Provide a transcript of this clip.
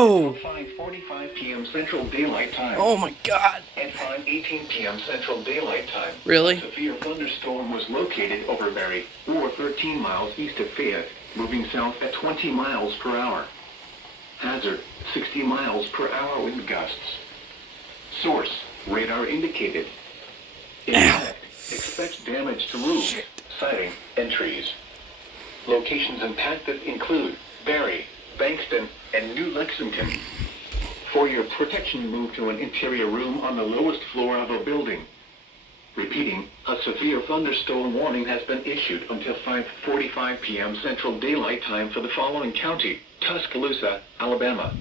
No! At 5:45 p.m. Central Daylight Time. Oh my God. At 5:18 p.m. Central Daylight Time. Really? A severe thunderstorm was located over Barrie, or 13 miles east of Fayette, moving south at 20 miles per hour. Hazard, 60 miles per hour wind gusts. Source, radar indicated. Impact, expect damage to roofs, siding, and trees. Locations impacted include Barrie, Bankston, and New Lexington. For your protection, move to an interior room on the lowest floor of a building. Repeating, a severe thunderstorm warning has been issued until 5:45 p.m. Central Daylight Time for the following county: Tuscaloosa, Alabama,